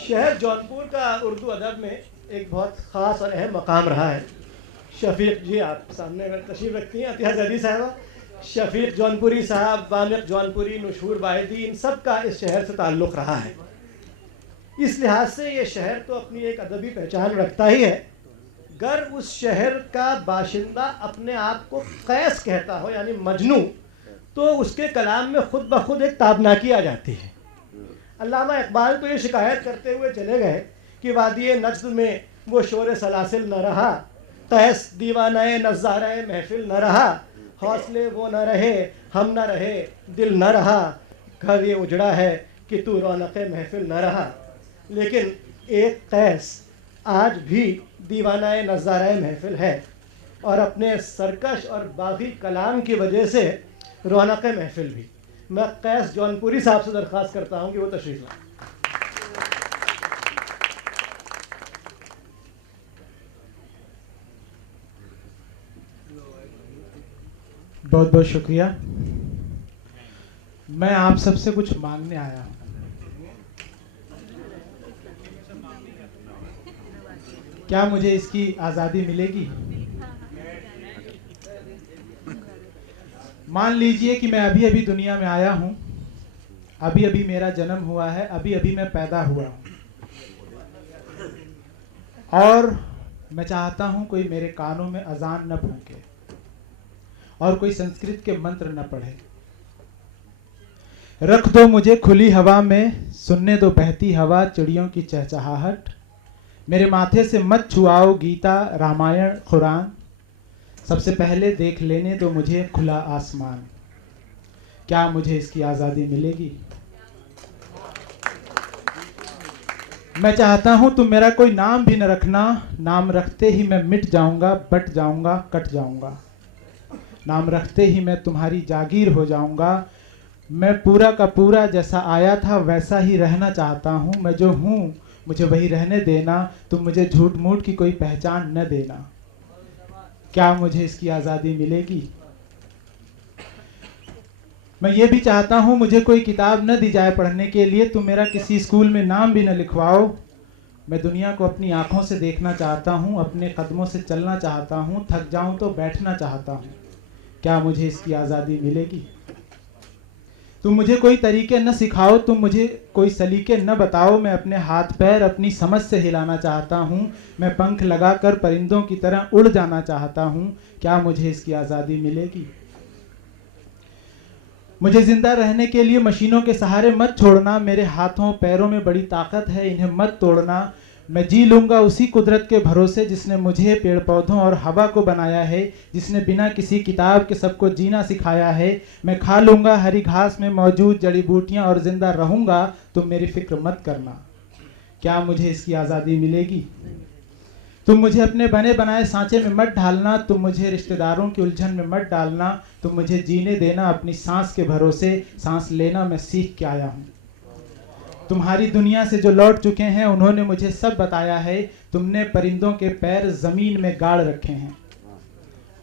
शहर जौनपुर का उर्दू अदब में एक बहुत ख़ास और अहम मकाम रहा है। शफीक जी आप सामने में तशरीफ़ रखती हैं, अतिया जदी साहबा, शफीक जौनपुरी साहब, वामिक जौनपुरी, नुशूर बाहिदी, इन सब का इस शहर से ताल्लुक़ रहा है। इस लिहाज से ये शहर तो अपनी एक अदबी पहचान रखता ही है। गर उस शहर का बाशिंदा अपने आप को कैस कहता हो यानी मजनू, तो उसके कलाम में खुद ब खुद एक ताबनाकी आ जाती है। अल्लामा इकबाल तो ये शिकायत करते हुए चले गए कि वादिये नज्द में वो शोर सलासिल न रहा, कैस दीवानाए नज़ाराए महफिल न रहा, हौसले वो न रहे, हम न रहे, दिल न रहा, घर ये उजड़ा है कि तू रौनक़े महफिल न रहा। लेकिन एक कैस आज भी दीवानाए नज़ाराए महफिल है और अपने सरकश और बागी कलाम की वजह से रौनक़ महफिल भी। मैं कैस जौनपुरी साहब से दरख्वास्त करता हूँ कि वो तशरीफ़ लाएं। बहुत बहुत शुक्रिया। मैं आप सबसे कुछ मांगने आया हूँ। क्या मुझे इसकी आज़ादी मिलेगी? मान लीजिए कि मैं अभी अभी दुनिया में आया हूँ, अभी अभी मेरा जन्म हुआ है, अभी अभी मैं पैदा हुआ हूँ और मैं चाहता हूँ कोई मेरे कानों में अजान न फूंके और कोई संस्कृत के मंत्र न पढ़े। रख दो मुझे खुली हवा में, सुनने दो बहती हवा, चिड़ियों की चहचहाहट। मेरे माथे से मत छुआओ गीता रामायण कुरान, सबसे पहले देख लेने दो मुझे खुला आसमान। क्या मुझे इसकी आज़ादी मिलेगी? मैं चाहता हूं तुम मेरा कोई नाम भी न रखना, नाम रखते ही मैं मिट जाऊंगा, बट जाऊंगा, कट जाऊंगा। नाम रखते ही मैं तुम्हारी जागीर हो जाऊंगा। मैं पूरा का पूरा जैसा आया था वैसा ही रहना चाहता हूं। मैं जो हूं मुझे वही रहने देना, तुम मुझे झूठ मूठ की कोई पहचान न देना। क्या मुझे इसकी आज़ादी मिलेगी? मैं ये भी चाहता हूँ मुझे कोई किताब न दी जाए पढ़ने के लिए, तुम मेरा किसी स्कूल में नाम भी न लिखवाओ। मैं दुनिया को अपनी आंखों से देखना चाहता हूँ, अपने कदमों से चलना चाहता हूँ, थक जाऊँ तो बैठना चाहता हूँ। क्या मुझे इसकी आज़ादी मिलेगी? तुम मुझे कोई तरीके न सिखाओ, तुम मुझे कोई सलीके न बताओ। मैं अपने हाथ पैर अपनी समझ से हिलाना चाहता हूँ। मैं पंख लगाकर परिंदों की तरह उड़ जाना चाहता हूँ। क्या मुझे इसकी आज़ादी मिलेगी? मुझे जिंदा रहने के लिए मशीनों के सहारे मत छोड़ना। मेरे हाथों पैरों में बड़ी ताकत है, इन्हें मत तोड़ना। मैं जी लूँगा उसी कुदरत के भरोसे जिसने मुझे पेड़ पौधों और हवा को बनाया है, जिसने बिना किसी किताब के सबको जीना सिखाया है। मैं खा लूँगा हरी घास में मौजूद जड़ी बूटियाँ और ज़िंदा रहूँगा, तुम मेरी फिक्र मत करना। क्या मुझे इसकी आज़ादी मिलेगी? तुम मुझे अपने बने बनाए सांचे में मत ढालना, तुम मुझे रिश्तेदारों की उलझन में मत डालना। तुम मुझे जीने देना अपनी सांस के भरोसे, सांस लेना मैं सीख के आया हूँ। तुम्हारी दुनिया से जो लौट चुके हैं उन्होंने मुझे सब बताया है। तुमने परिंदों के पैर जमीन में गाड़ रखे हैं।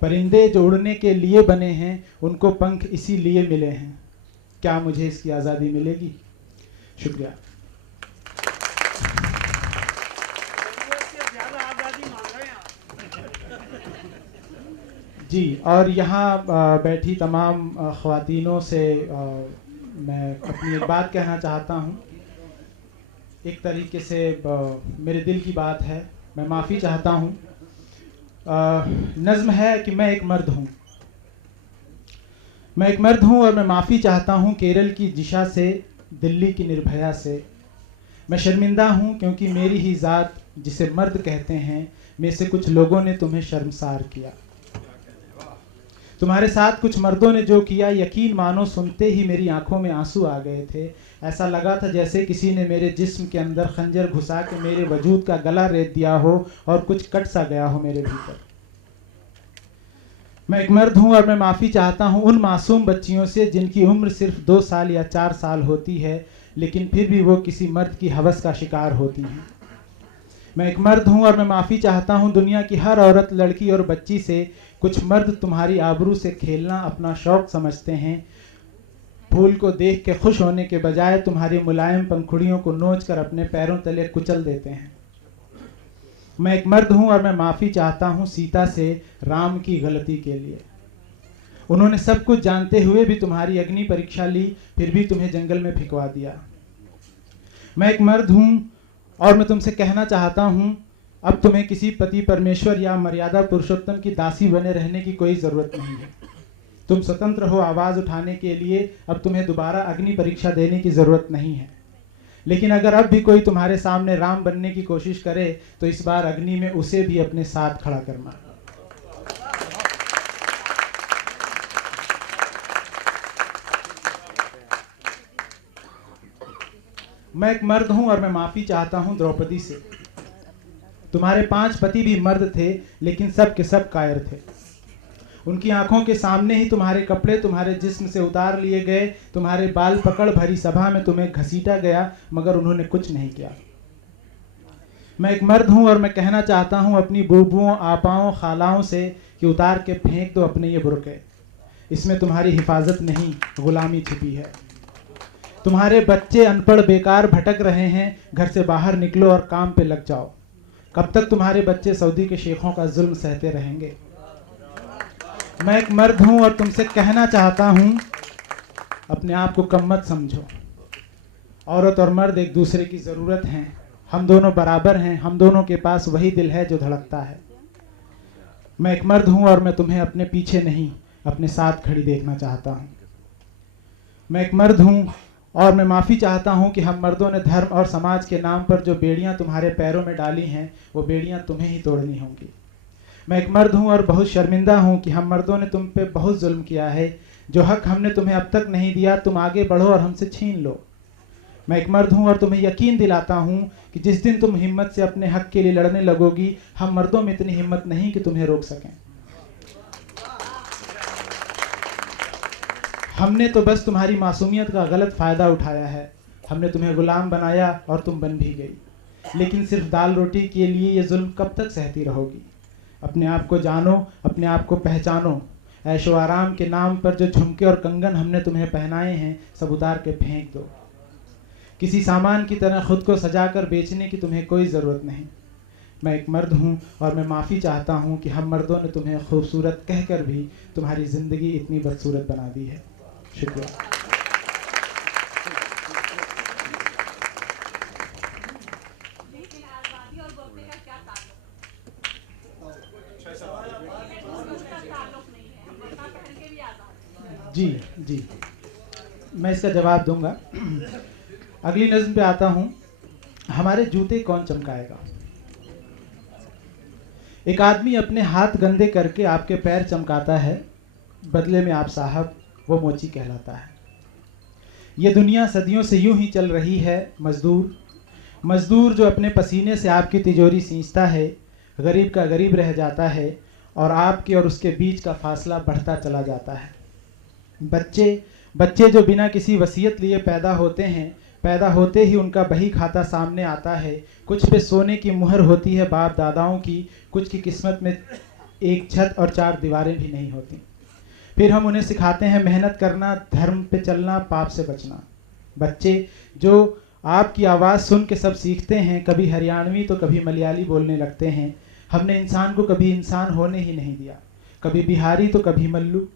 परिंदे जो उड़ने के लिए बने हैं उनको पंख इसीलिए मिले हैं। क्या मुझे इसकी आज़ादी मिलेगी? शुक्रिया। जी, और यहाँ बैठी तमाम ख़वातीनों से मैं अपनी एक बात कहना चाहता हूँ। एक तरीके से मेरे दिल की बात है, मैं माफ़ी चाहता हूँ। नज़्म है कि मैं एक मर्द हूँ, मैं एक मर्द हूँ और मैं माफ़ी चाहता हूँ केरल की जिशा से, दिल्ली की निर्भया से। मैं शर्मिंदा हूँ क्योंकि मेरी ही ज़ात जिसे मर्द कहते हैं में से कुछ लोगों ने तुम्हें शर्मसार किया। तुम्हारे साथ कुछ मर्दों ने जो किया, यकीन मानो सुनते ही मेरी आंखों में आंसू आ गए थे। ऐसा लगा था जैसे किसी ने मेरे जिस्म के अंदर खंजर घुसा के मेरे वजूद का गला रेत दिया हो और कुछ कट सा गया हो मेरे भीतर। मैं एक मर्द हूँ और मैं माफ़ी चाहता हूँ उन मासूम बच्चियों से जिनकी उम्र सिर्फ 2 साल या 4 साल होती है, लेकिन फिर भी वो किसी मर्द की हवस का शिकार होती हैं। मैं एक मर्द हूँ और मैं माफ़ी चाहता हूँ दुनिया की हर औरत, लड़की और बच्ची से। कुछ मर्द तुम्हारी आबरू से खेलना अपना शौक़ समझते हैं। फूल को देख के खुश होने के बजाय तुम्हारी मुलायम पंखुड़ियों को नोच कर अपने पैरों तले कुचल देते हैं। मैं एक मर्द हूं और मैं माफ़ी चाहता हूं सीता से राम की गलती के लिए। उन्होंने सब कुछ जानते हुए भी तुम्हारी अग्नि परीक्षा ली, फिर भी तुम्हें जंगल में फिकवा दिया। मैं एक मर्द हूं और मैं तुमसे कहना चाहता हूं, अब तुम्हें किसी पति परमेश्वर या मर्यादा पुरुषोत्तम की दासी बने रहने की कोई ज़रूरत नहीं है। तुम स्वतंत्र हो आवाज़ उठाने के लिए, अब तुम्हें दोबारा अग्नि परीक्षा देने की ज़रूरत नहीं है। लेकिन अगर अब भी कोई तुम्हारे सामने राम बनने की कोशिश करे तो इस बार अग्नि में उसे भी अपने साथ खड़ा करना। मैं एक मर्द हूं और मैं माफ़ी चाहता हूं द्रौपदी से। तुम्हारे 5 पति भी मर्द थे, लेकिन सब के सब कायर थे। उनकी आंखों के सामने ही तुम्हारे कपड़े तुम्हारे जिस्म से उतार लिए गए, तुम्हारे बाल पकड़ भरी सभा में तुम्हें घसीटा गया, मगर उन्होंने कुछ नहीं किया। मैं एक मर्द हूं और मैं कहना चाहता हूं अपनी बूबुओं, आपाओं, खालाओं से कि उतार के फेंक दो अपने ये बुर्के। इसमें तुम्हारी हिफाजत नहीं, गुलामी छिपी है। तुम्हारे बच्चे अनपढ़ बेकार भटक रहे हैं, घर से बाहर निकलो और काम पे लग जाओ। कब तक तुम्हारे बच्चे सऊदी के शेखों का जुल्म सहते रहेंगे? मैं एक मर्द हूं और तुमसे कहना चाहता हूं, अपने आप को कम मत समझो। औरत और मर्द एक दूसरे की ज़रूरत हैं, हम दोनों बराबर हैं, हम दोनों के पास वही दिल है जो धड़कता है। मैं एक मर्द हूं और मैं तुम्हें अपने पीछे नहीं, अपने साथ खड़ी देखना चाहता हूं। मैं एक मर्द हूं और मैं माफ़ी चाहता हूं कि हम मर्दों ने धर्म और समाज के नाम पर जो बेड़ियां तुम्हारे पैरों में डाली हैं, वो बेड़ियां तुम्हें ही तोड़नी होंगी। मैं एक मर्द हूं और बहुत शर्मिंदा हूं कि हम मर्दों ने तुम पे बहुत जुल्म किया है। जो हक हमने तुम्हें अब तक नहीं दिया, तुम आगे बढ़ो और हमसे छीन लो। मैं एक मर्द हूं और तुम्हें यकीन दिलाता हूं कि जिस दिन तुम हिम्मत से अपने हक के लिए लड़ने लगोगी, हम मर्दों में इतनी हिम्मत नहीं कि तुम्हें रोक सकें। हमने तो बस तुम्हारी मासूमियत का गलत फ़ायदा उठाया है। हमने तुम्हें गुलाम बनाया और तुम बन भी गई। लेकिन सिर्फ दाल रोटी के लिए ये जुल्म कब तक सहती रहोगी? अपने आप को जानो, अपने आप को पहचानो। ऐशो आराम के नाम पर जो झुमके और कंगन हमने तुम्हें पहनाए हैं, सब उतार के फेंक दो। किसी सामान की तरह खुद को सजाकर बेचने की तुम्हें कोई ज़रूरत नहीं। मैं एक मर्द हूँ और मैं माफ़ी चाहता हूँ कि हम मर्दों ने तुम्हें खूबसूरत कहकर भी तुम्हारी ज़िंदगी इतनी बदसूरत बना दी है। शुक्रिया। जी, मैं इसका जवाब दूंगा। अगली नज़्म पे आता हूँ। हमारे जूते कौन चमकाएगा? एक आदमी अपने हाथ गंदे करके आपके पैर चमकाता है, बदले में आप साहब वो मोची कहलाता है। ये दुनिया सदियों से यूं ही चल रही है। मजदूर जो अपने पसीने से आपकी तिजोरी सींचता है, गरीब का गरीब रह जाता है और आपके और उसके बीच का फासला बढ़ता चला जाता है। बच्चे जो बिना किसी वसीयत लिए पैदा होते हैं, पैदा होते ही उनका बही खाता सामने आता है। कुछ पे सोने की मुहर होती है बाप दादाओं की, कुछ की किस्मत में एक छत और 4 दीवारें भी नहीं होती। फिर हम उन्हें सिखाते हैं मेहनत करना, धर्म पे चलना, पाप से बचना। बच्चे जो आपकी आवाज़ सुन के सब सीखते हैं, कभी हरियाणवी तो कभी मलयाली बोलने लगते हैं। हमने इंसान को कभी इंसान होने ही नहीं दिया, कभी बिहारी तो कभी मल्लू।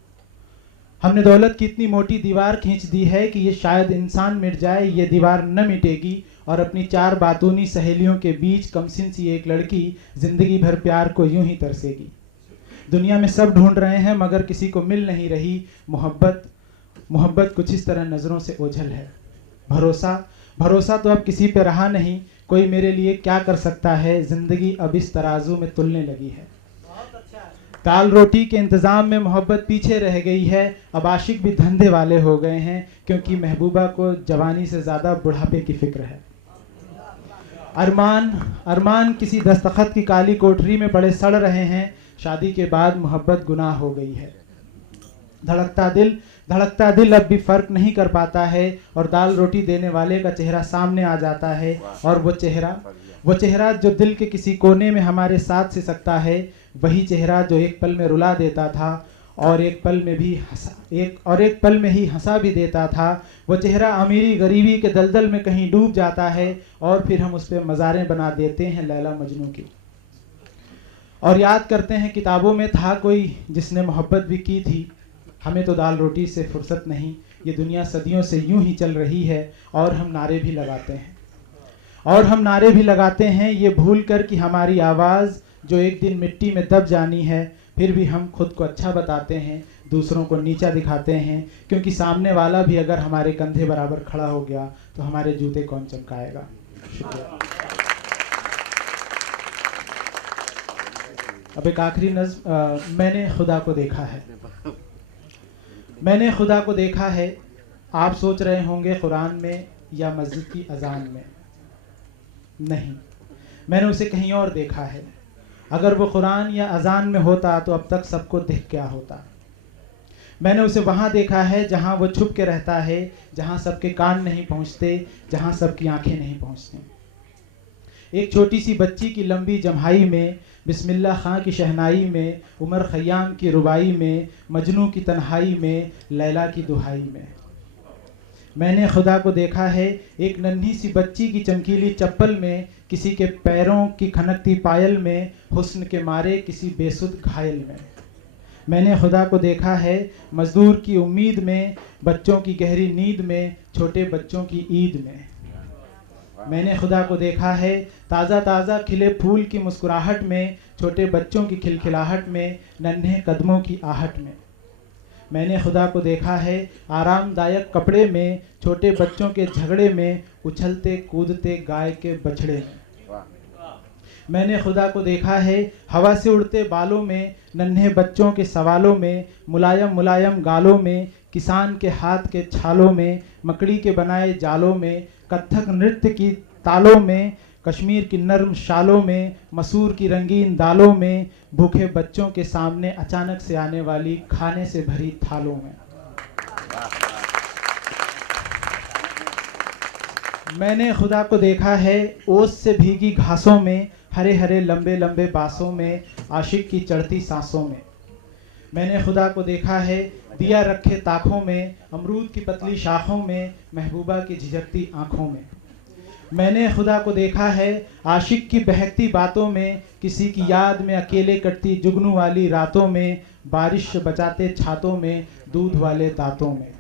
हमने दौलत की इतनी मोटी दीवार खींच दी है कि ये शायद इंसान मिट जाए, ये दीवार न मिटेगी और अपनी 4 बातूनी सहेलियों के बीच कमसिन सी एक लड़की जिंदगी भर प्यार को यूं ही तरसेगी। दुनिया में सब ढूंढ रहे हैं मगर किसी को मिल नहीं रही मोहब्बत कुछ इस तरह नज़रों से ओझल है। भरोसा तो अब किसी पे रहा नहीं, कोई मेरे लिए क्या कर सकता है, जिंदगी अब इस तराजू में तुलने लगी है। दाल रोटी के इंतज़ाम में मोहब्बत पीछे रह गई है। अब आशिक भी धंधे वाले हो गए हैं, क्योंकि महबूबा को जवानी से ज़्यादा बुढ़ापे की फ़िक्र है। अरमान किसी दस्तखत की काली कोठरी में पड़े सड़ रहे हैं। शादी के बाद मोहब्बत गुनाह हो गई है। धड़कता दिल अब भी फ़र्क नहीं कर पाता है और दाल रोटी देने वाले का चेहरा सामने आ जाता है। और वो चेहरा जो दिल के किसी कोने में हमारे साथ से सकता है, वही चेहरा जो एक पल में रुला देता था और एक पल में ही हंसा भी देता था। वो चेहरा अमीरी गरीबी के दलदल में कहीं डूब जाता है और फिर हम उस पर मज़ारें बना देते हैं लैला मजनू की। और याद करते हैं किताबों में था कोई जिसने मोहब्बत भी की थी, हमें तो दाल रोटी से फुर्सत नहीं, ये दुनिया सदियों से यूं ही चल रही है। और हम नारे भी लगाते हैं ये भूल कर कि हमारी आवाज़ जो एक दिन मिट्टी में दब जानी है। फिर भी हम खुद को अच्छा बताते हैं, दूसरों को नीचा दिखाते हैं, क्योंकि सामने वाला भी अगर हमारे कंधे बराबर खड़ा हो गया तो हमारे जूते कौन चमकाएगा। शुक्रिया। अब एक आखिरी नज़्म, मैंने खुदा को देखा है। आप सोच रहे होंगे कुरान में या मस्जिद की अजान में। नहीं, मैंने उसे कहीं और देखा है। अगर वो कुरान या अजान में होता तो अब तक सबको दिख क्या होता। मैंने उसे वहाँ देखा है जहाँ वो छुप के रहता है, जहाँ सबके कान नहीं पहुँचते, जहाँ सबकी आंखें नहीं पहुँचती। एक छोटी सी बच्ची की लंबी जम्हाई में, बिस्मिल्लाह खां की शहनाई में, उमर खयाम की रुबाई में, मजनू की तन्हाई में, लैला की दुहाई में। मैंने खुदा को देखा है एक नन्ही सी बच्ची की चमकीली चप्पल में, किसी के पैरों की खनकती पायल में, हुस्न के मारे किसी बेसुध घायल में। मैंने खुदा को देखा है मजदूर की उम्मीद में, बच्चों की गहरी नींद में, छोटे बच्चों की ईद में। मैंने खुदा को देखा है ताज़ा ताज़ा खिले फूल की मुस्कुराहट में, छोटे बच्चों की खिलखिलाहट में, नन्हे कदमों की आहट में। मैंने खुदा को देखा है आरामदायक कपड़े में, छोटे बच्चों के झगड़े में, उछलते कूदते गाय के बछड़े में। मैंने खुदा को देखा है हवा से उड़ते बालों में, नन्हे बच्चों के सवालों में, मुलायम मुलायम गालों में, किसान के हाथ के छालों में, मकड़ी के बनाए जालों में, कथक नृत्य की तालों में, कश्मीर की नर्म शालों में, मसूर की रंगीन दालों में, भूखे बच्चों के सामने अचानक से आने वाली खाने से भरी थालों में। मैंने खुदा को देखा है ओस से भीगी घासों में, हरे हरे लंबे लंबे बासों में, आशिक की चढ़ती सांसों में। मैंने खुदा को देखा है दिया रखे ताकों में, अमरूद की पतली शाखों में, महबूबा की झिझकती आँखों में। मैंने खुदा को देखा है आशिक की बहकती बातों में, किसी की याद में अकेले कटती जुगनू वाली रातों में, बारिश से बचाते छातों में, दूध वाले दांतों में।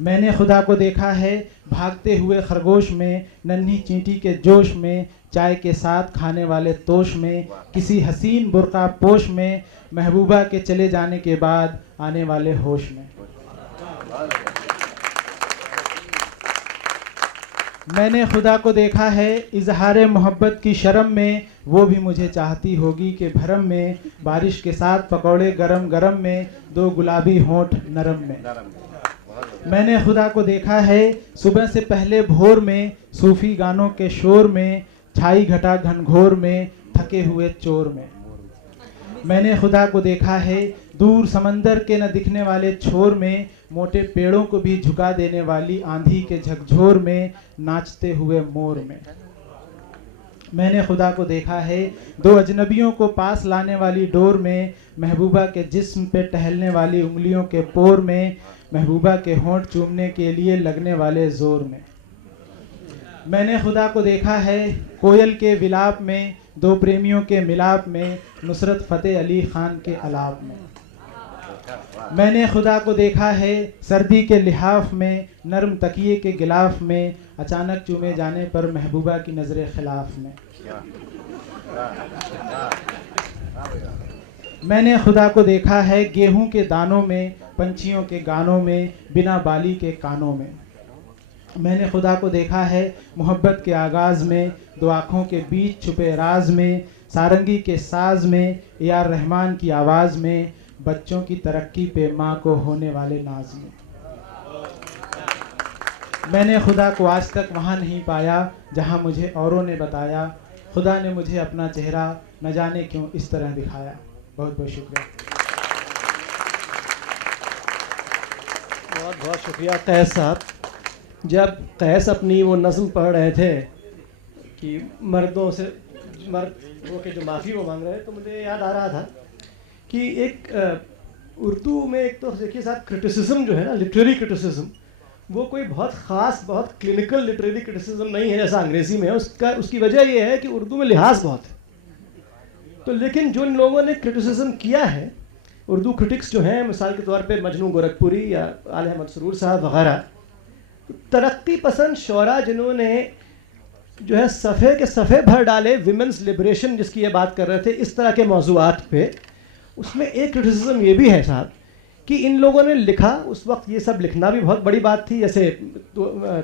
मैंने खुदा को देखा है भागते हुए खरगोश में, नन्ही चींटी के जोश में, चाय के साथ खाने वाले तोश में, किसी हसीन बुर्का पोश में, महबूबा के चले जाने के बाद आने वाले होश में। मैंने खुदा को देखा है इजहार मोहब्बत की शर्म में, वो भी मुझे चाहती होगी कि भरम में, बारिश के साथ पकौड़े गरम गरम में, दो गुलाबी होंठ नरम में। मैंने खुदा को देखा है सुबह से पहले भोर में, सूफी गानों के शोर में, छाई घटा घनघोर में, थके हुए चोर में। मैंने खुदा को देखा है दूर समंदर के न दिखने वाले छोर में, मोटे पेड़ों को भी झुका देने वाली आंधी के झकझोर में, नाचते हुए मोर में। मैंने खुदा को देखा है दो अजनबियों को पास लाने वाली डोर में, महबूबा के जिस्म पे टहलने वाली उंगलियों के पोर में, महबूबा के होंठ चूमने के लिए लगने वाले जोर में। मैंने खुदा को देखा है कोयल के विलाप में, दो प्रेमियों के मिलाप में, नुसरत फ़तेह अली खान के अलाप में। मैंने खुदा को देखा है सर्दी के लिहाफ में, नर्म तकिए के गिलाफ में, अचानक चूमे जाने पर महबूबा की नज़र खिलाफ में। मैंने खुदा को देखा है गेहूं के दानों में, पंछियों के गानों में, बिना बाली के कानों में। मैंने खुदा को देखा है मोहब्बत के आगाज़ में, दो आँखों के बीच छुपे राज में, सारंगी के साज में, या रहमान की आवाज़ में, बच्चों की तरक्की पे माँ को होने वाले नाज में। मैंने खुदा को आज तक वहाँ नहीं पाया जहाँ मुझे औरों ने बताया, खुदा ने मुझे अपना चेहरा न जाने क्यों इस तरह दिखाया। बहुत बहुत शुक्रिया। बहुत बहुत शुक्रिया कैस साहब। जब कैस अपनी वो नज़्म पढ़ रहे थे कि मर्दों से मर्दों के जो माफ़ी वो मांग रहे हैं, तो मुझे याद आ रहा था कि एक उर्दू में एक तो देखिए साहब क्रिटिसिज्म जो है ना, लिटरेरी क्रिटिसिज्म, वो कोई बहुत ख़ास, बहुत क्लिनिकल लिटरेरी क्रिटिसिज्म नहीं है जैसा अंग्रेज़ी में है। उसकी वजह ये है कि उर्दू में लिहाज बहुत है। तो लेकिन जिन लोगों ने क्रिटिसिज्म किया है, उर्दू क्रिटिक्स जो हैं, मिसाल के तौर पे मजनू गोरखपुरी या आले अहमद सरूर साहब वगैरह, तरक्की पसंद शोरा जिन्होंने जो है सफ़े के सफ़े भर डाले विमेंस लिबरेशन जिसकी ये बात कर रहे थे, इस तरह के मौज़ूआत पे, उसमें एक क्रिटिसिज्म ये भी है साहब कि इन लोगों ने लिखा, उस वक्त ये सब लिखना भी बहुत बड़ी बात थी। जैसे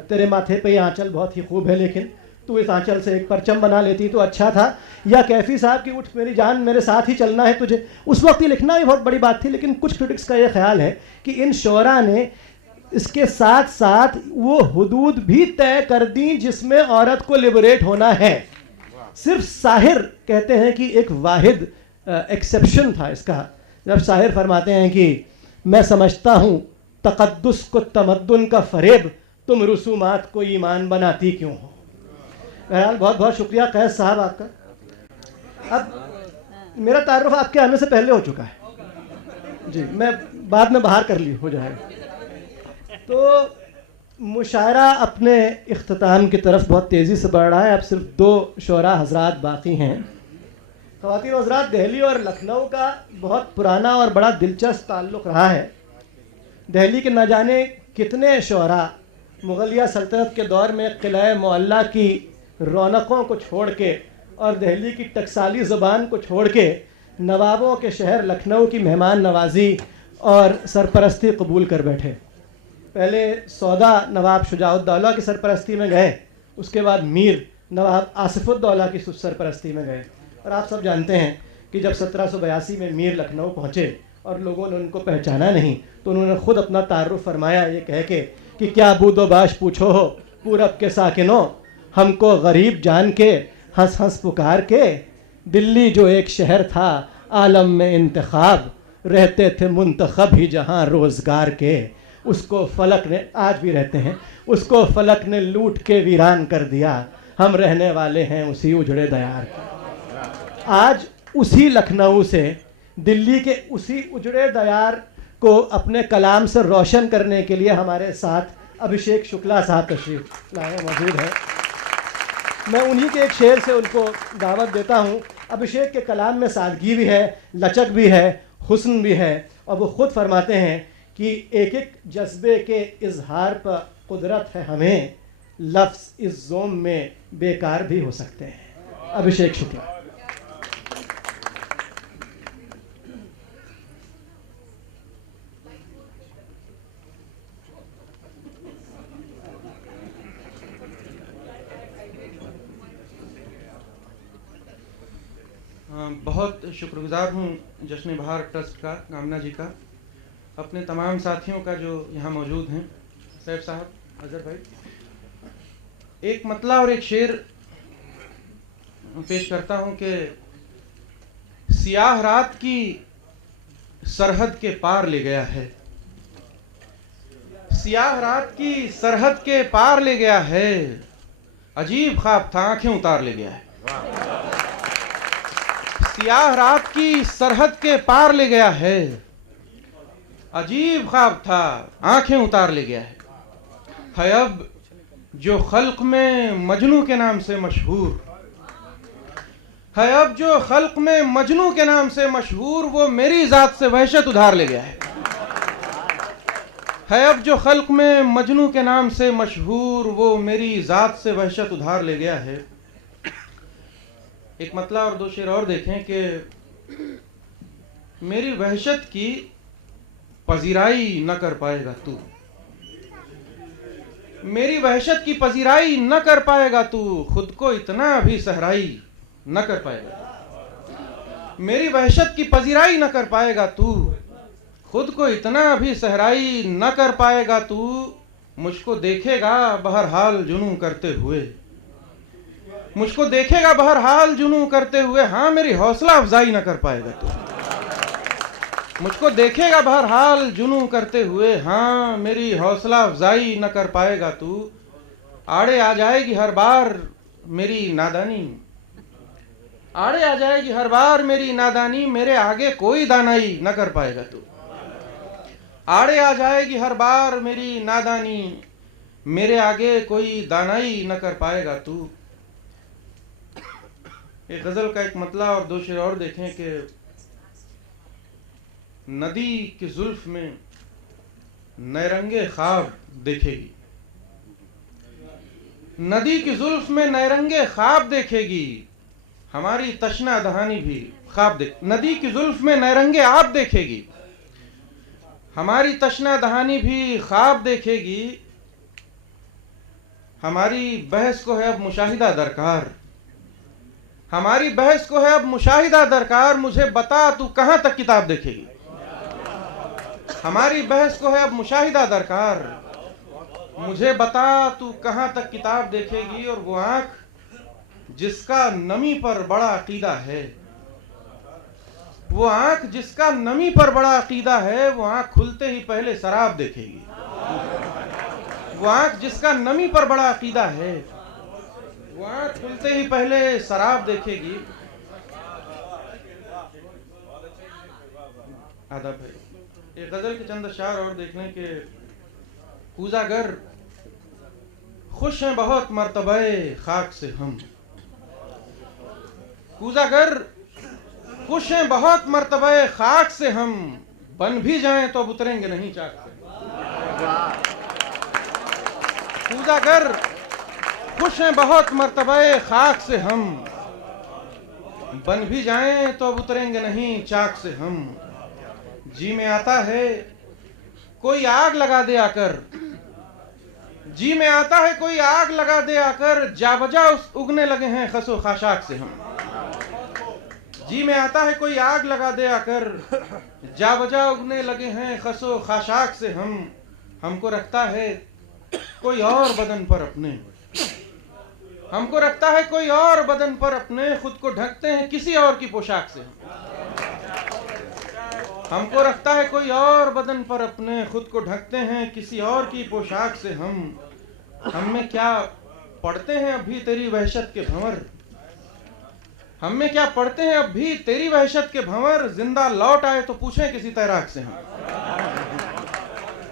तेरे माथे पे ये आंचल बहुत ही खूब है, लेकिन तू इस आंचल से एक परचम बना लेती तो अच्छा था, या कैफी साहब की उठ मेरी जान मेरे साथ ही चलना है तुझे, उस वक्त ये लिखना भी बहुत बड़ी बात थी। लेकिन कुछ क्रिटिक्स का ये ख्याल है कि इन शोरा ने इसके साथ साथ वो हुदूद भी तय कर दी जिसमें औरत को लिबरेट होना है। सिर्फ साहिर कहते हैं कि एक वाहिद एक्सेप्शन था इसका, जब साहिर फरमाते हैं कि मैं समझता हूँ तकद्दुस को तमद्दुन का फरेब, तुम रसूमात को ईमान बनाती क्यों हो। बहरहाल बहुत बहुत शुक्रिया कैद साहब आपका। अब मेरा तारुफ आपके आने से पहले हो चुका है जी, मैं बाद में बाहर कर ली हो जाएगा। तो मुशायरा अपने इख्तिताम की तरफ बहुत तेज़ी से बढ़ रहा है। अब सिर्फ 2 शोरा हजरात बाकी हैं। ख़वातीन व हज़रात, दिल्ली और लखनऊ का बहुत पुराना और बड़ा दिलचस्प ताल्लुक़ रहा है। दिल्ली के न जाने कितने शोरा मुग़लिया सल्तनत के दौर में क़िला मुअल्ला की रौनकों को छोड़ के और दिल्ली की टकसाली ज़बान को छोड़ के नवाबों के शहर लखनऊ की मेहमान नवाजी और सरपरस्ती कबूल कर बैठे। पहले सौदा नवाब शुजाउद्दौला की सरपरस्ती में गए, उसके बाद मीर नवाब आसिफुद्दौला की सरपरस्ती में गए। और आप सब जानते हैं कि जब 1782 में मीर लखनऊ पहुँचे और लोगों ने उनको पहचाना नहीं, तो उन्होंने ख़ुद अपना तारुफ फरमाया ये कह के कि क्या बूदोबाश पूछो हो पूरब के साकिनों, हमको गरीब जान के हंस हंस पुकार के, दिल्ली जो एक शहर था आलम में इंतखाब, रहते थे मुंतखब ही जहाँ रोज़गार के, उसको फलक ने, आज भी रहते हैं, उसको फलक ने लूट के वीरान कर दिया, हम रहने वाले हैं उसी उजड़े दयार के। आज उसी लखनऊ से, दिल्ली के उसी उजड़े दयार को अपने कलाम से रोशन करने के लिए हमारे साथ अभिषेक शुक्ला साहब तशरीफ लाए मौजूद है। मैं उन्हीं के एक शेर से उनको दावत देता हूँ। अभिषेक के कलाम में सादगी भी है, लचक भी है, हुस्न भी है, और वो ख़ुद फरमाते हैं कि एक एक जज्बे के इजहार पर कुदरत है हमें, लफ्ज़ इस ज़ोम में बेकार भी हो सकते हैं। अभिषेक शुक्ला। बहुत शुक्रगुजार हूँ जश्न बहार ट्रस्ट का, कामना जी का, अपने तमाम साथियों का जो यहाँ मौजूद हैं, सैफ साहब, अजहर भाई। एक मतला और एक शेर पेश करता हूँ कि सियाह रात की सरहद के पार ले गया है, सियाह रात की सरहद के पार ले गया है, अजीब ख्वाब था आंखें उतार ले गया है। सियाह रात की सरहद के पार ले गया है, अजीब ख्वाब था आंखें उतार ले गया है अब जो खल्क में मजनू के नाम से मशहूर है, अब जो खल्क में मजनू के नाम से मशहूर, वो मेरी जात से वहशत उधार ले गया है अब जो खल्क में मजनू के नाम से मशहूर, वो मेरी जात से वहशत उधार ले गया है। एक मतला और 2 शेर और देखें कि मेरी वहशत की पजीराई न कर पाएगा तू, मेरी वहशत की पजीराई न कर पाएगा तू, खुद को इतना भी सहराई न कर पाएगा, मेरी वहशत की पजीराई न कर पाएगा तू, खुद को इतना भी सहराई न कर पाएगा तू, मुझको देखेगा बहरहाल जुनूं करते हुए, मुझको देखेगा बहरहाल जुनूं करते हुए, हाँ मेरी हौसला अफजाई न कर पाएगा तू, मुझको देखेगा बहरहाल जुनूं करते हुए, हाँ मेरी हौसला अफजाई न कर पाएगा तू, आड़े आ जाएगी हर बार मेरी नादानी, आड़े आ जाएगी हर बार मेरी नादानी, मेरे आगे कोई दानाई न कर पाएगा तू, आड़े आ जाएगी हर बार मेरी नादानी, मेरे आगे कोई दानाई न कर पाएगा तू। एक गजल का एक मतला और दो शेर और देखें कि नदी की जुल्फ में नैरंगे ख्वाब देखेगी, नदी की जुल्फ में नैरंगे ख्वाब देखेगी, हमारी तशना दहानी भी ख्वाब देख। नदी की जुल्फ में नैरंगे आप देखेगी, हमारी तशना दहानी भी ख्वाब देखेगी। हमारी बहस को है अब मुशाहिदा दरकार, हमारी बहस को है अब मुशाहिदा दरकार, मुझे बता तू कहां तक किताब देखेगी। हमारी बहस को है अब मुशाहिदा दरकार, मुझे बता तू कहां तक किताब देखेगी। और वो आंख जिसका नमी पर बड़ा अकीदा है, वो आंख जिसका नमी पर बड़ा अकीदा है, वो आंख खुलते ही पहले शराब देखेगी। वो आंख जिसका नमी पर बड़ा अकीदा है, वो आंख खुलते ही पहले शराब देखेगी। आदब है। एक गजल के चंद अशार और देखने के। कूजागर खुश हैं बहुत मर्तबे खाक से हम, कूजागर खुश हैं बहुत मर्तबे खाक से हम, बन भी जाएं तो अब उतरेंगे नहीं चाक से। कूजागर खुश हैं बहुत मर्तबे खाक से हम, बन भी जाएं तो अब उतरेंगे नहीं चाक से हम। जी में आता है कोई आग लगा दे आकर, जी में आता है कोई आग लगा दे आकर, जा बजा उगने लगे हैं खसो खाशाक से हम। जी में आता है कोई आग लगा दे आकर, जा बजा उगने लगे हैं खसो खाशाक से हम। हमको रखता है कोई और बदन पर अपने, हमको रखता है कोई और बदन पर अपने, खुद को ढकते हैं किसी और की पोशाक से। हमको रखता है कोई और बदन पर अपने, खुद को ढकते हैं किसी और की पोशाक से हम में क्या पढ़ते हैं अब भी तेरी वहशत के भंवर, हम में क्या पढ़ते हैं अब भी तेरी वहशत के भंवर, जिंदा लौट आए तो पूछें किसी तैराक से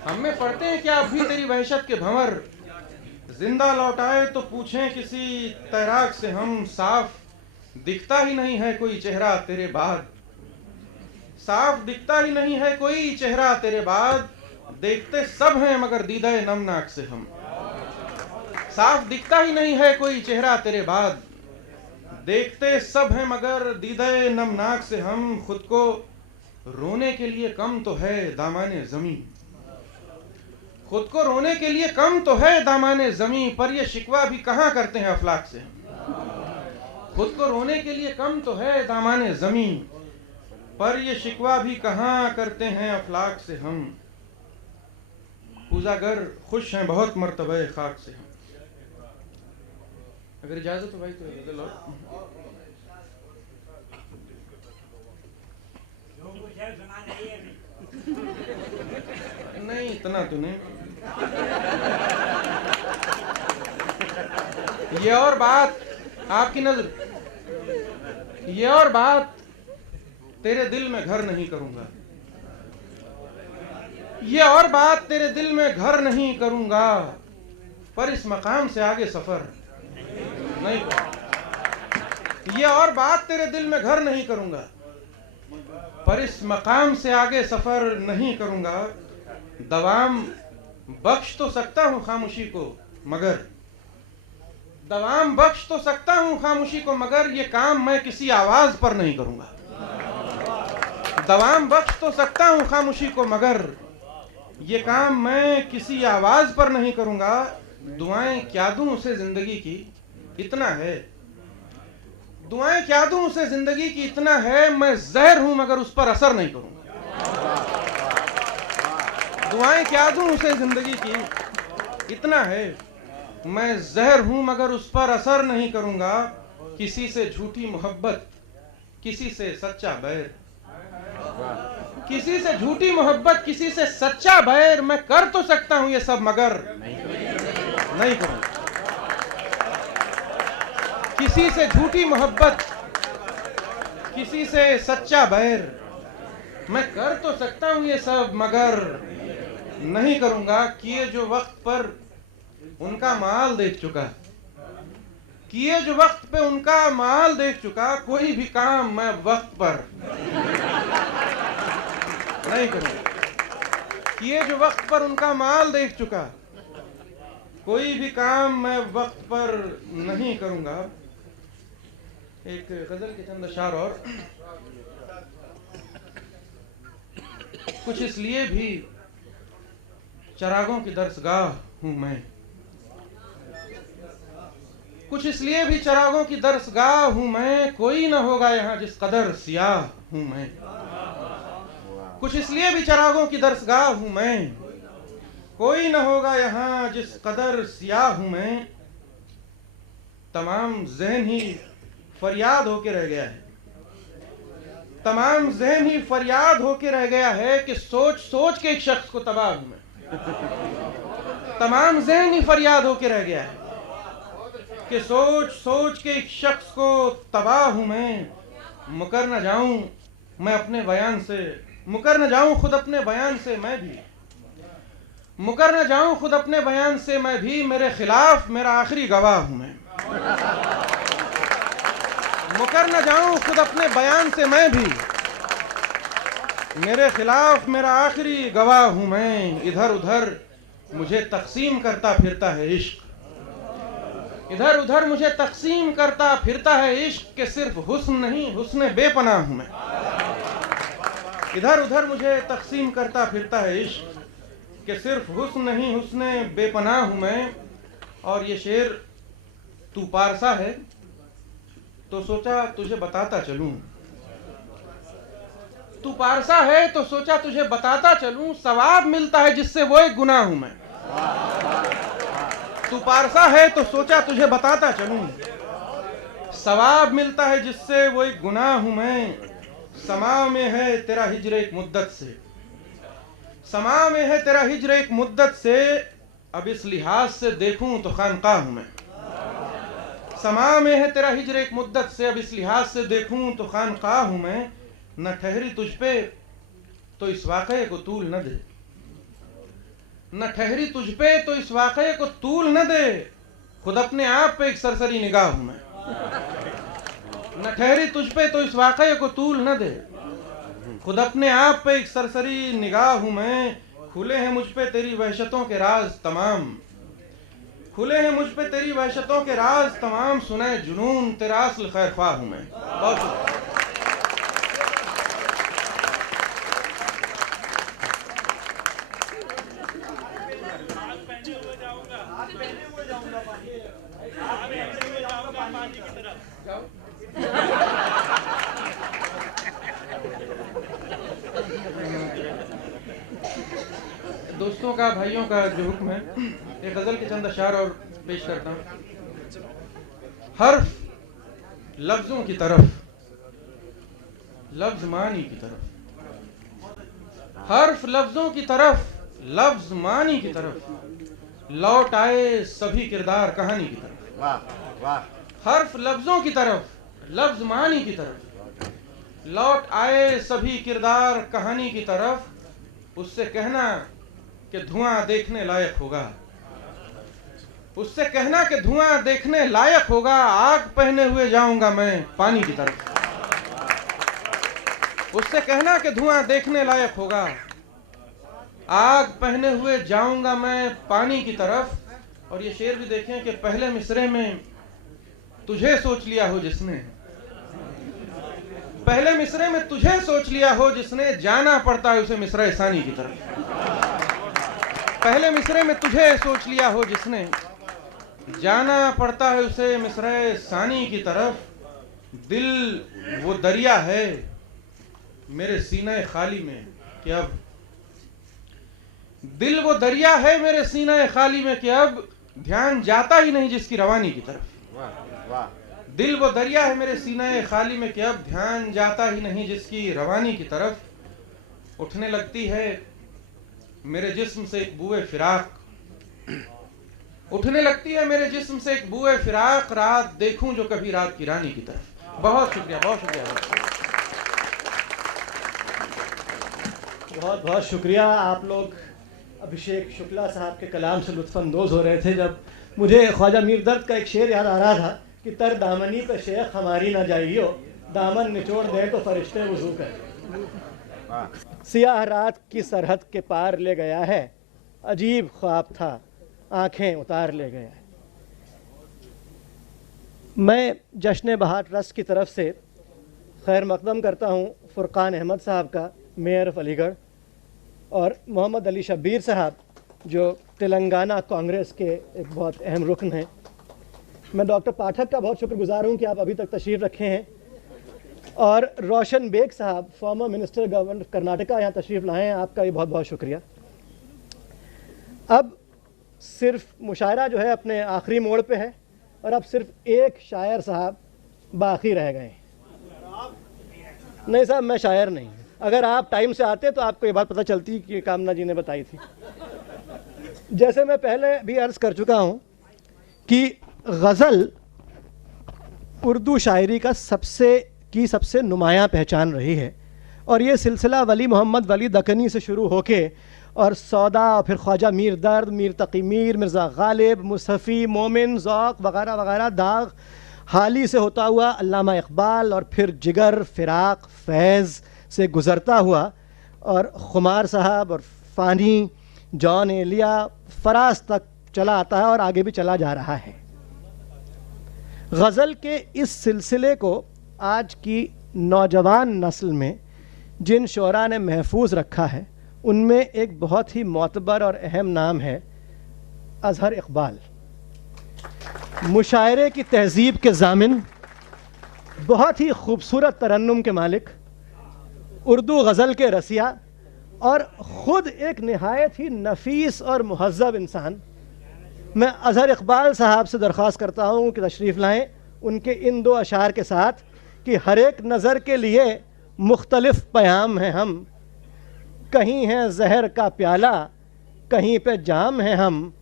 हम में पढ़ते हैं क्या अब भी तेरी वहशत के भंवर, जिंदा लौट आए तो पूछें किसी तैराक से हम। साफ दिखता ही नहीं है कोई चेहरा तेरे बाद, साफ दिखता ही नहीं है कोई चेहरा तेरे बाद, देखते सब हैं मगर दीदाए नमनाक से हम। साफ दिखता ही नहीं है कोई चेहरा तेरे बाद, देखते सब हैं मगर दीदाए नमनाक से हम। खुद को रोने के लिए कम तो है दामाने ज़मीं, खुद को रोने के लिए कम तो है दामाने ज़मीं, पर ये शिकवा भी कहाँ करते हैं अफलाक से। खुद को रोने के लिए कम तो है दामाने ज़मीं, पर ये शिकवा भी कहाँ करते हैं अफलाक से हम। कूजागर खुश हैं बहुत मर्तबे खाक से हम। अगर इजाजत हो भाई तो गजल और नहीं, इतना तो नहीं। ये और बात आपकी नजर, ये और बात तेरे दिल में घर नहीं करूंगा, ये और बात तेरे दिल में घर नहीं करूंगा, पर इस मकाम से आगे सफर नहीं। ये और बात तेरे दिल में घर नहीं करूंगा, पर इस मकाम से आगे सफर नहीं करूंगा। दवाम बख्श तो सकता हूं खामोशी को मगर, दवाम बख्श तो सकता हूं खामोशी को मगर, ये काम मैं किसी आवाज पर नहीं करूंगा। दवाम बख्श तो सकता हूं खामोशी को मगर, ये काम मैं किसी आवाज पर नहीं करूंगा। दुआएं क्या दूं उसे जिंदगी की इतना है, दुआएं क्या दूं उसे जिंदगी की इतना है, मैं जहर हूं मगर उस पर असर नहीं करूंगा। दुआएं क्या दूं उसे जिंदगी की इतना है, मैं जहर हूं मगर उस पर असर नहीं करूंगा। किसी से झूठी मोहब्बत किसी से सच्चा बैर, किसी से झूठी मोहब्बत किसी से सच्चा बैर, मैं कर तो सकता हूं ये सब मगर नहीं करूंगा। किसी से झूठी मोहब्बत किसी से सच्चा बैर, मैं कर तो सकता हूं ये सब मगर नहीं करूंगा किए जो वक्त पर उनका माल देख चुका, किए जो वक्त पे उनका माल देख चुका, कोई भी काम मैं वक्त पर नहीं करूंगा। किए जो वक्त पर उनका माल देख चुका, कोई भी काम मैं वक्त पर नहीं करूंगा। एक गजल के चंद अशार और। कुछ इसलिए भी चरागों की दरसगाह हूं मैं, कुछ इसलिए भी चरागों की दरसगाह हूं मैं, कोई न होगा यहाँ जिस कदर सियाह हूं मैं। कुछ इसलिए भी चरागों की दरसगाह हूं मैं, कोई न होगा यहाँ जिस कदर सियाह हूं मैं। तमाम ज़हन ही फरियाद होके रह गया है, तमाम ज़हन ही फरियाद होके रह गया है कि सोच सोच के एक शख्स को तबाह हूं मैं। तमाम ज़हन ही फरियाद होके रह गया है कि सोच सोच के एक शख्स को तबाह हूं मैं। मुकर न जाऊं मैं अपने बयान से, मुकर न जाऊं खुद अपने बयान से मैं भी, मुकर न जाऊं खुद अपने बयान से मैं भी। मेरे खिलाफ मेरा आखिरी गवाह हूं मैं, मुकर न जाऊं खुद अपने बयान से मैं भी, मेरे खिलाफ मेरा आखिरी गवाह हूं मैं। इधर उधर मुझे तकसीम करता फिरता है इश्क, इधर उधर मुझे तकसीम करता फिरता है इश्क, के सिर्फ हुस्न नहीं हुस्न बेपनाह हूं मैं। इधर उधर मुझे तकसीम करता फिरता है इश्क, के सिर्फ हुस्न नहीं हुस्न बेपनाह हूं मैं। और ये शेर तू पारसा है तो सोचा तुझे बताता चलूं, तू पारसा है तो सोचा तुझे बताता चलूं, सवाब मिलता है जिससे वो एक गुनाह हूं मैं। तू पारसा है तो सोचा तुझे बताता चलूं, सवाब मिलता है जिससे वो एक गुनाह हूं मैं। समा में है तेरा हिज्र एक मुद्दत से, समा में है तेरा हिज्र एक मुद्दत से, अब इस लिहाज से देखूं तो खानकाह हूं मैं। समा में है तेरा हिज्र एक मुद्दत से, अब इस लिहाज से देखूं तो खानकाह हूं मैं। न ठहरी तुझ पे तो इस वाक़े को तूल न दे, न ठहरी तुझ पे तो इस वाक़े को तूल न दे, खुद अपने आप पे एक सरसरी निगाह हूं मैं। न ठहरी तुझ पे तो इस वाक़े को तूल न दे, खुद अपने आप पे एक सरसरी निगाह हूं मैं। खुले हैं मुझ पे तेरी वहशतों के राज तमाम, खुले हैं मुझ पे तेरी वहशतों के राज तमाम, सुने जुनून तेरा असल खैर ख्वाह हूं मैं। बहुत शुक्रिया। दोस्तों का भाइयों का जो हुक्म है, एक गजल के चंद अशार और पेश करता हूं। हर्फ लफ्जों की तरफ, लफ्ज मानी की तरफ, हर्फ लफ्जों की तरफ, लफ्ज मानी की तरफ, लौट आए सभी किरदार कहानी की तरफ। वाह वाह। हर्फ लफ्जों की तरफ, लफ्ज मानी की तरफ, लौट आए सभी किरदार कहानी की तरफ। उससे कहना कि धुआं देखने लायक होगा, उससे कहना कि धुआं देखने लायक होगा, आग पहने हुए जाऊंगा मैं पानी की तरफ। उससे कहना कि धुआं देखने लायक होगा, आग पहने हुए जाऊंगा मैं पानी की तरफ। और ये शेर भी देखें कि पहले मिसरे में तुझे सोच लिया हो जिसने, पहले मिसरे में तुझे सोच लिया हो जिसने, जाना पड़ता है उसे मिसरा सानी की तरफ। पहले मिसरे में तुझे सोच लिया हो जिसने, जाना पड़ता है उसे मिसरा सानी की तरफ। दिल वो दरिया है मेरे सीने खाली में कि अब, दिल वो दरिया है मेरे सीने खाली में कि अब, ध्यान जाता ही नहीं जिसकी रवानी की तरफ। वाह वाह। दिल वो दरिया है मेरे सीने खाली में कि अब, ध्यान जाता ही नहीं जिसकी रवानी की तरफ। उठने लगती है मेरे जिस्म से एक बूए फिराक, उठने लगती है मेरे जिस्म से एक बूए फिराक, रात देखूं जो कभी रात की रानी की तरफ। बहुत शुक्रिया, बहुत शुक्रिया। बहुत बहुत शुक्रिया। आप लोग अभिषेक शुक्ला साहब के कलाम से लुत्फ़अंदोज़ हो रहे थे जब मुझे ख्वाजा मीर दर्द का एक शेर याद आ रहा था कि तर दामनी पे शेख हमारी ना जाइयो, दामन निचोड़ दे तो फरिश्ते वज़ू कर। सियाह रात की सरहद के पार ले गया है, अजीब ख्वाब था आंखें उतार ले गया है। मैं जश्न बहार ट्रस्ट की तरफ से खैर मकदम करता हूँ फ़ुरक़ान अहमद साहब का, मेयर ऑफ अलीगढ़, और मोहम्मद अली शब्बीर साहब जो तेलंगाना कांग्रेस के एक बहुत अहम रुकन हैं। मैं डॉक्टर पाठक का बहुत शुक्रगुजार हूँ कि आप अभी तक तशरीफ़ रखे हैं, और रोशन बेग साहब फॉर्मर मिनिस्टर गवर्नमेंट कर्नाटका यहाँ तशरीफ़ लाए हैं, आपका भी बहुत बहुत शुक्रिया। अब सिर्फ मुशायरा जो है अपने आखिरी मोड़ पे है और अब सिर्फ एक शायर साहब बाकी रह गए हैं। नहीं साहब, मैं शायर नहीं, अगर आप टाइम से आते तो आपको ये बात पता चलती कि कामना जी ने बताई थी। जैसे मैं पहले भी अर्ज़ कर चुका हूँ कि गज़ल उर्दू शायरी का सबसे नुमायाँ पहचान रही है, और ये सिलसिला वली मोहम्मद वली दक्कनी से शुरू होके और सौदा, फिर ख्वाजा मीर दर्द, मीर तकी मीर, मिर्ज़ा गालिब, मुसफ़ी, मोमिन, ज़ौक़ वगैरह वगैरह, दाग हाली से होता हुआ अल्लामा इक़बाल, और फिर जिगर, फ़िराक़, फैज़ से गुज़रता हुआ और खुमार साहब और फ़ानी, जॉन एलिया, फ़राज तक चला आता है और आगे भी चला जा रहा है। गज़ल के इस सिलसिले को आज की नौजवान नस्ल में जिन शोरा ने महफूज रखा है उनमें एक बहुत ही मोतबर और अहम नाम है अज़हर इक़बाल। मुशायरे की तहज़ीब के ज़ामिन, बहुत ही खूबसूरत तरन्नुम के मालिक, उर्दू गज़ल के रसिया और ख़ुद एक नहायत ही नफीस और मुहज़्ज़ब इंसान। मैं अज़हर इक़बाल साहब से दरख्वास्त करता हूँ कि तशरीफ़ लाएँ उनके इन दो अशार के साथ कि हर एक नज़र के लिए मुख्तलिफ़ पयाम हैं हम, कहीं है जहर का प्याला कहीं पे जाम है हम।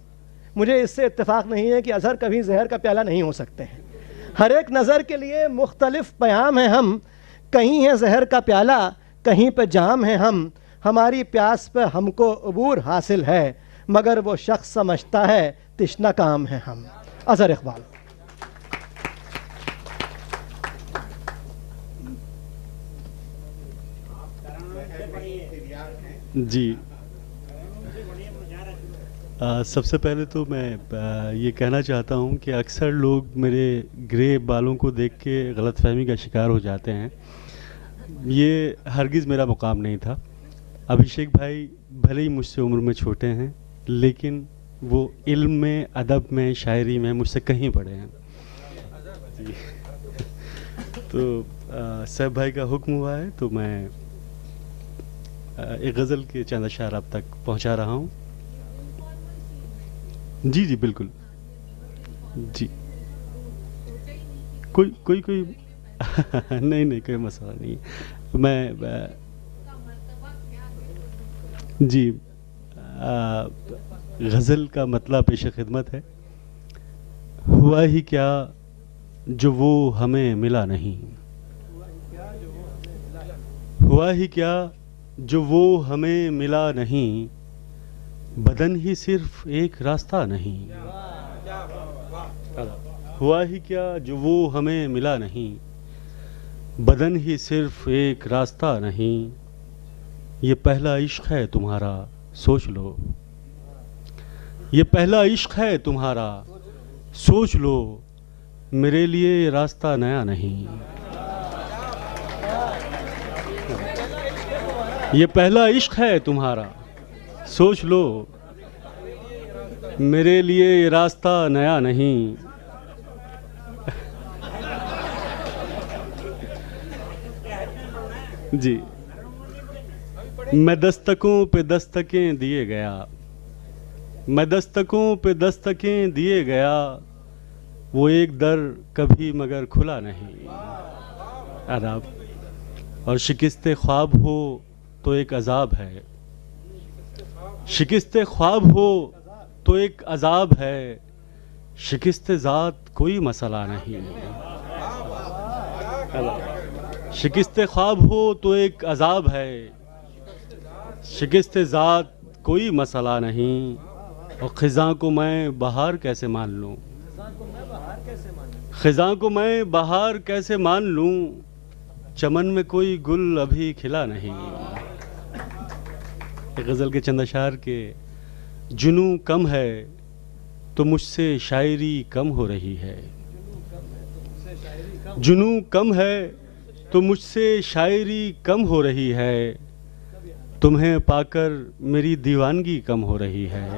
मुझे इससे इत्तेफाक नहीं है कि अज़हर कभी जहर का प्याला नहीं हो सकते हैं। हर एक नज़र के लिए मुख्तलिफ़ पयाम हैं हम, कहीं है जहर का प्याला कहीं पे जाम है हम। हमारी प्यास पे हमको अबूर हासिल है, मगर वो शख्स समझता है तिश्ना काम है हम। अज़हर इक़बाल। जी, सबसे पहले तो मैं ये कहना चाहता हूँ कि अक्सर लोग मेरे ग्रे बालों को देख के गलतफहमी का शिकार हो जाते हैं। ये हरगिज़ मेरा मुकाम नहीं था। अभिषेक भाई भले ही मुझसे उम्र में छोटे हैं, लेकिन वो इल्म में, अदब में, शायरी में मुझसे कहीं बड़े हैं। तो साहब भाई का हुक्म हुआ है तो मैं एक गज़ल के चंद अशार आप तक पहुंचा रहा हूं। जी जी बिल्कुल जी, कोई नहीं नहीं, कोई मसला नहीं। मैं जी, गज़ल का मतलब पेश खिदमत है। हुआ ही क्या जो वो हमें मिला नहीं, हुआ ही क्या जो वो हमें मिला नहीं, बदन ही सिर्फ एक रास्ता नहीं। हुआ ही क्या जो वो हमें मिला नहीं, बदन ही सिर्फ एक रास्ता नहीं। ये पहला इश्क है तुम्हारा सोच लो, ये पहला इश्क है तुम्हारा सोच लो, मेरे लिए ये रास्ता नया नहीं। ये पहला इश्क है तुम्हारा सोच लो, मेरे लिए ये रास्ता नया नहीं। जी, मैं दस्तकों पे दस्तकें दिए गया, मैं दस्तकों पे दस्तकें दिए गया, वो एक दर कभी मगर खुला नहीं। आदाब। और शिकस्ते ख्वाब हो तो एक अजाब है, शिकस्ते ख्वाब हो तो एक अजाब है, शिकस्ते ज़ात कोई मसला नहीं। शिकस्ते ख्वाब हो तो एक अजाब है, शिकस्ते ज़ात कोई मसला नहीं, और ख़िज़ां को मैं बहार कैसे मान लूँ, ख़िज़ां को मैं बहार कैसे मान लूँ, चमन में कोई गुल अभी खिला नहीं। एक गज़ल के चंद अशार के, जुनूं कम है तो मुझसे शायरी कम हो रही है, जुनूं कम है तो मुझसे शायरी कम हो रही है, तुम्हें पाकर मेरी दीवानगी कम हो रही है।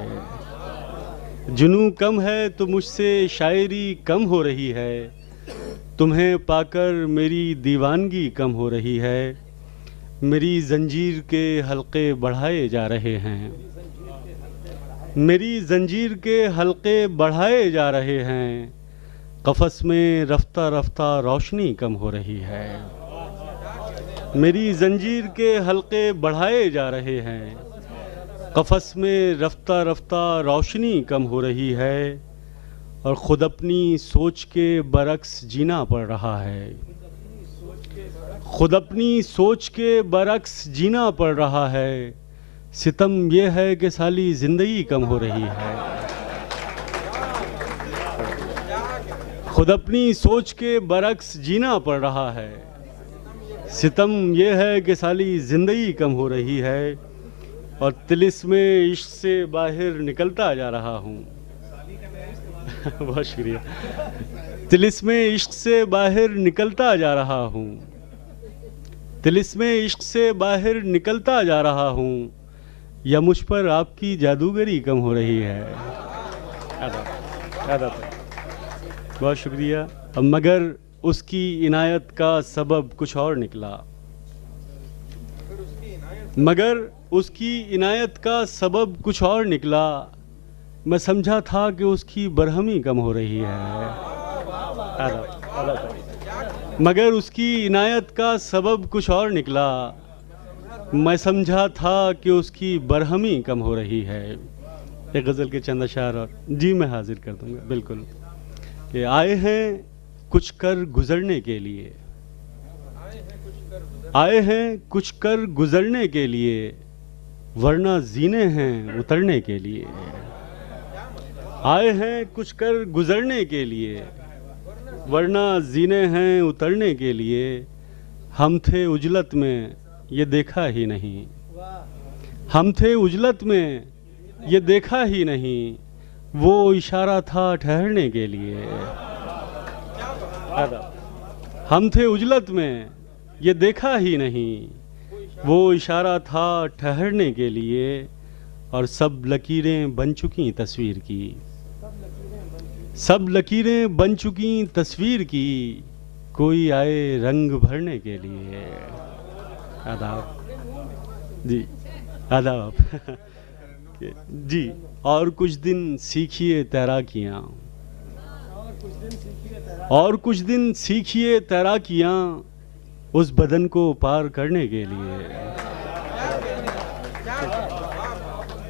जुनूं कम है तो मुझसे शायरी कम हो रही है, तुम्हें पाकर मेरी दीवानगी कम हो रही है। मेरी जंजीर के हल्के बढ़ाए जा रहे हैं, मेरी जंजीर के हल्के बढ़ाए जा रहे हैं, कफ़स में रफ्ता रफ्ता रोशनी कम हो रही है। मेरी जंजीर के हल्के बढ़ाए जा रहे हैं, कफ़स में रफ्ता रफ्ता रोशनी कम हो रही है, और ख़ुद अपनी सोच के बरक्स जीना पड़ रहा है, खुद अपनी सोच के बरक्स जीना पड़ रहा है। सितम ये है कि साली ज़िंदगी कम हो रही है, खुद अपनी सोच के बरक्स जीना पड़ रहा है। सितम ये है कि साली ज़िंदगी कम हो रही है, और तिलिस्म इश्क से बाहर निकलता जा रहा हूँ। बहुत शुक्रिया। तिलिस्म इश्क से बाहर निकलता जा रहा हूँ, तिलिस्म इश्क से बाहर निकलता जा रहा हूँ, या मुझ पर आपकी जादूगरी कम हो रही है। बहुत शुक्रिया। मगर उसकी इनायत का सबब कुछ और निकला, मगर उसकी इनायत का सबब कुछ और निकला, मैं समझा था कि उसकी बरहमी कम हो रही है। मगर उसकी इनायत का सबब कुछ और निकला, मैं समझा था कि उसकी बरहमी कम हो रही है। एक गज़ल के चंद अशार और जी मैं हाजिर कर दूंगा। बिल्कुल, कि आए हैं कुछ कर गुजरने के लिए, आए हैं कुछ कर गुजरने के लिए, वरना जीने हैं उतरने के लिए। आए हैं कुछ कर गुजरने के लिए, वरना जीने हैं उतरने के लिए। हम थे उजलत में ये देखा ही नहीं, हम थे उजलत में ये देखा ही नहीं, वो इशारा था ठहरने के लिए। हम थे उजलत में ये देखा ही नहीं, वो इशारा था ठहरने के लिए। और सब लकीरें बन चुकी तस्वीर की, सब लकीरें बन चुकी तस्वीर की, कोई आए रंग भरने के लिए। आदाब जी, आदाब जी। और कुछ दिन सीखिए तैराकियाँ, और कुछ दिन सीखिए तैराकियाँ, उस बदन को पार करने के लिए।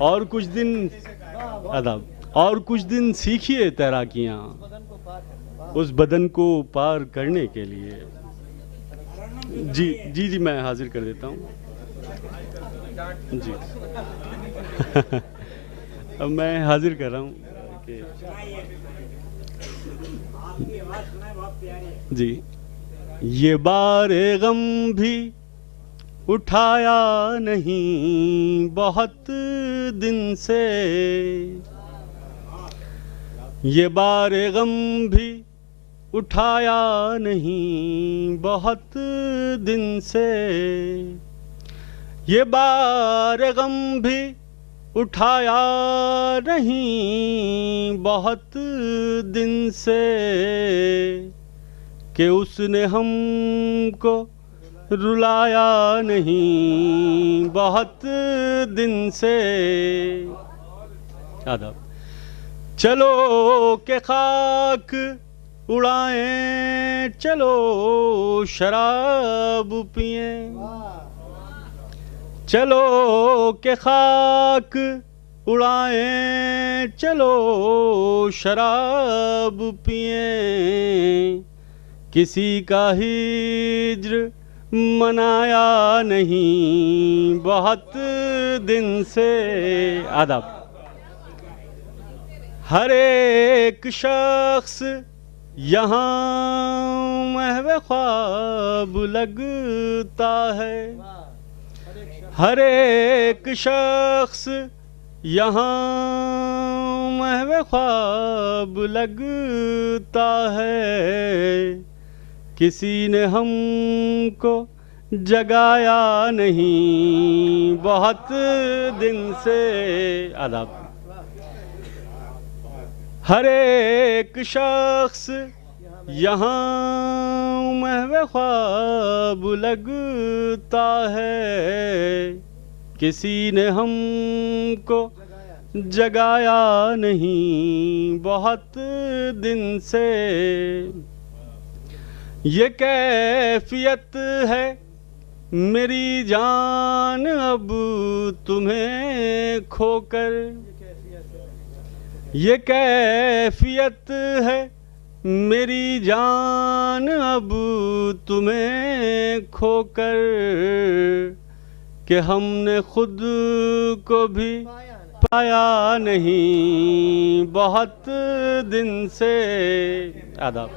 और कुछ दिन आदाब, और कुछ दिन सीखिए तैराकियाँ, उस बदन को पार करने के लिए। जी जी जी, मैं हाजिर कर देता हूँ जी। अब मैं हाजिर कर रहा हूँ जी। ये बारे गम भी उठाया नहीं बहुत दिन से, ये बारे गम भी उठाया नहीं बहुत दिन से, ये बारे गम भी उठाया नहीं बहुत दिन से, कि उसने हमको रुलाया नहीं बहुत दिन से। आदाब। चलो के खाक उड़ाएं, चलो शराब पिएं, चलो के खाक उड़ाएं, चलो शराब पिएं, किसी का हिज्र मनाया नहीं बहुत दिन से आदाब। हर एक शख्स यहाँ महवे ख्वाब लगता है, हर एक शख्स यहाँ महवे ख्वाब लगता है। किसी ने हमको जगाया नहीं बहुत दिन से आदाब। हर एक शख्स यहाँ महवे ख्वाब लगता है। किसी ने हमको जगाया नहीं बहुत दिन से। ये कैफियत है मेरी जान अब तुम्हें खोकर, ये कैफियत है मेरी जान अब तुम्हें खोकर, कि हमने खुद को भी पाया नहीं बहुत दिन से आदाब।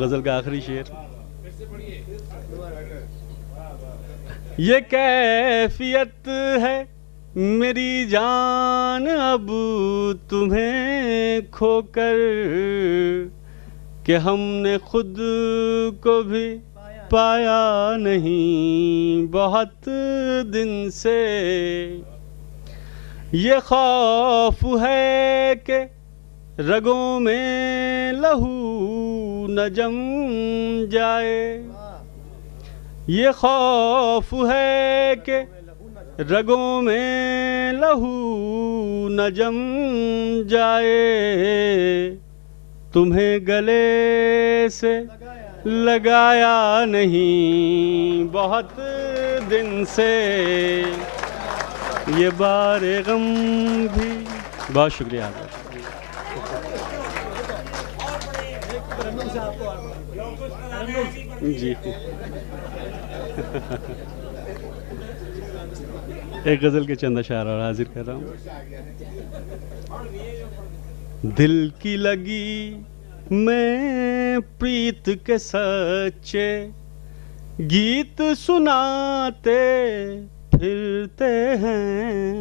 गज़ल का आखिरी शेर। ये कैफियत है मेरी जान अब तुम्हें खोकर, कि हमने खुद को भी पाया नहीं बहुत दिन से। ये खौफ है कि रगों में लहू न जम जाए, ये खौफ है कि रगों में लहू न जम जाए। तुम्हें गले से लगाया नहीं बहुत दिन से। ये बारे गम भी। बहुत शुक्रिया आपका। जी एक गज़ल के चंद अशार और हाजिर कर रहा हूँ। दिल की लगी मैं प्रीत के सच्चे गीत सुनाते फिरते हैं।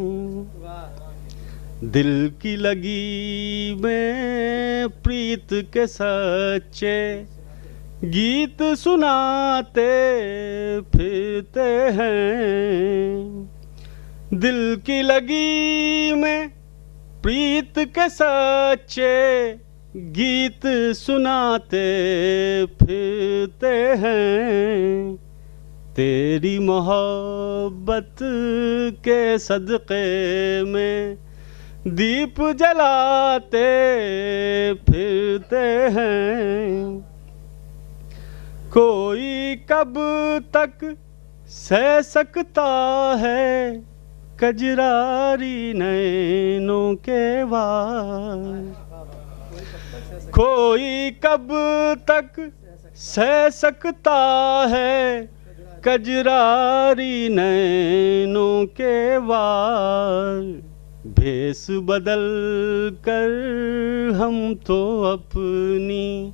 दिल की लगी मैं प्रीत के सच्चे गीत सुनाते फिरते हैं। दिल की लगी में प्रीत के सच्चे गीत सुनाते फिरते हैं। तेरी मोहब्बत के सदक़े में दीप जलाते फिरते हैं। कोई कब तक सह सकता है कजरारी नैनों के वार। कोई कब तक सह सकता है कजरारी नैनों के वार। भेस बदल कर हम तो अपनी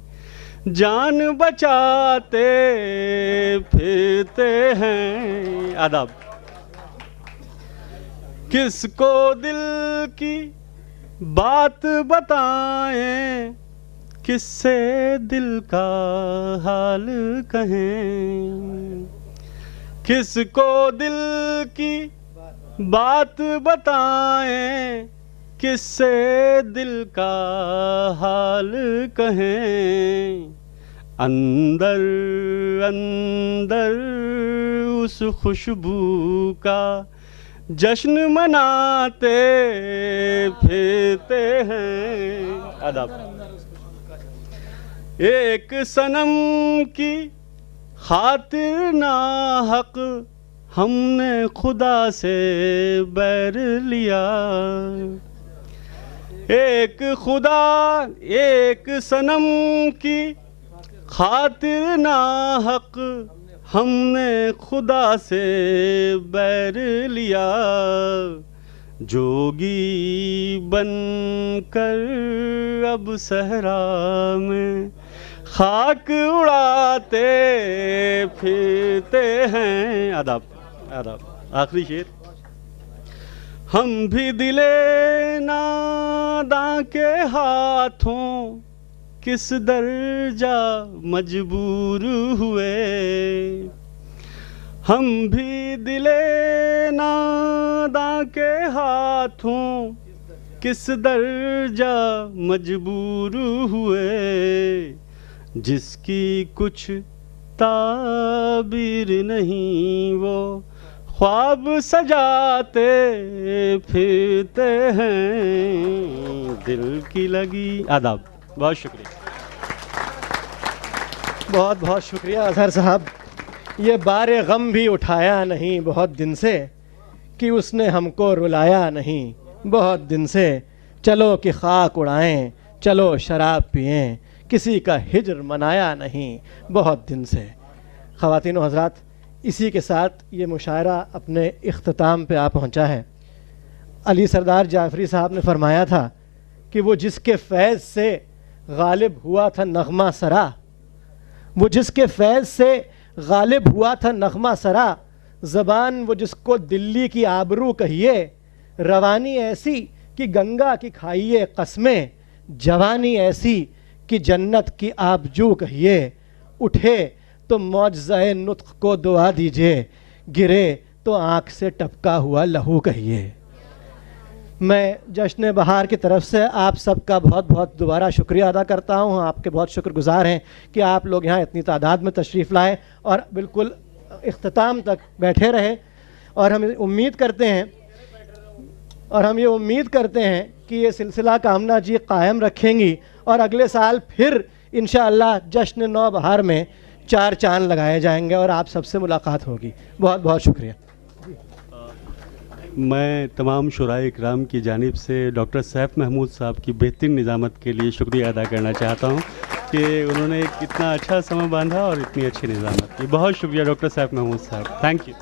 जान बचाते फिरते हैं। आदाब। किसको दिल की बात बताएं, किससे दिल का हाल कहें। किसको दिल की बात बताएं, किससे दिल का हाल कहें। अंदर अंदर उस खुशबू का जश्न मनाते फिरते हैं। आदाब। एक सनम की खातिर ना हक हमने खुदा से बैर लिया। एक खुदा एक सनम की खातिर ना हक हमने खुदा से बैर लिया, जोगी बन कर अब सहरा में खाक उड़ाते फिरते हैं। आदाब आदाब। आखिरी शेर। हम भी दिले नादां के हाथों किस दर्जा मजबूर हुए, हम भी दिले नादां के हाथों किस दर्जा मजबूर हुए, जिसकी कुछ ताबीर नहीं वो ख्वाब सजाते फिरते हैं दिल की लगी। आदाब। बहुत शुक्रिया। बहुत बहुत शुक्रिया अजहर साहब। ये बारे गम भी उठाया नहीं बहुत दिन से, कि उसने हमको रुलाया नहीं बहुत दिन से। चलो कि खाक उड़ाएं, चलो शराब पिएं, किसी का हिज्र मनाया नहीं बहुत दिन से। ख़वातीन व हज़रात, इसी के साथ ये मुशायरा अपने इख्तिताम पे आ पहुंचा है। अली सरदार जाफ़री साहब ने फरमाया था कि वो जिसके फैज़ से गालिब हुआ था नग़मा सरा, वो जिसके फैज़ से गालिब हुआ था नग़मा सरा, ज़बान वो जिसको दिल्ली की आबरू कहिए, रवानी ऐसी कि गंगा की खाइए कस्में, जवानी ऐसी कि जन्नत की आबजू कहिए, उठे तो मौजज़ाए नुत्क़ को दुआ दीजिए, गिरे तो आँख से टपका हुआ लहू कहिए। मैं जश्न बहार की तरफ से आप सबका बहुत बहुत दोबारा शुक्रिया अदा करता हूँ। आपके बहुत शुक्रगुज़ार हैं कि आप लोग यहाँ इतनी तादाद में तशरीफ़ लाए और बिल्कुल इख्तिताम तक बैठे रहे। और हम ये उम्मीद करते हैं कि ये सिलसिला कामना जी कायम रखेंगी और अगले साल फिर इंशाअल्लाह जश्न नौ बहार में 4 चांद लगाए जाएंगे और आप सबसे मुलाकात होगी। बहुत बहुत शुक्रिया। मैं तमाम शुराए इकराम की जानिब से डॉक्टर सैफ महमूद साहब की बेहतरीन निज़ामत के लिए शुक्रिया अदा करना चाहता हूँ कि उन्होंने इतना अच्छा समय बांधा और इतनी अच्छी निज़ामत की। बहुत शुक्रिया डॉक्टर सैफ महमूद साहब। Thank you.